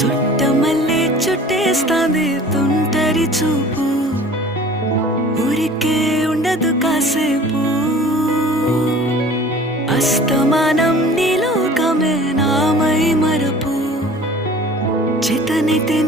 చుట్టమల్లే చుట్టేస్తాంది తుంటరి చూపు, ఊరికే ఉండదు కాసేపు. అస్తమానం నీలోకమే నామై మరపు, చేతనైతే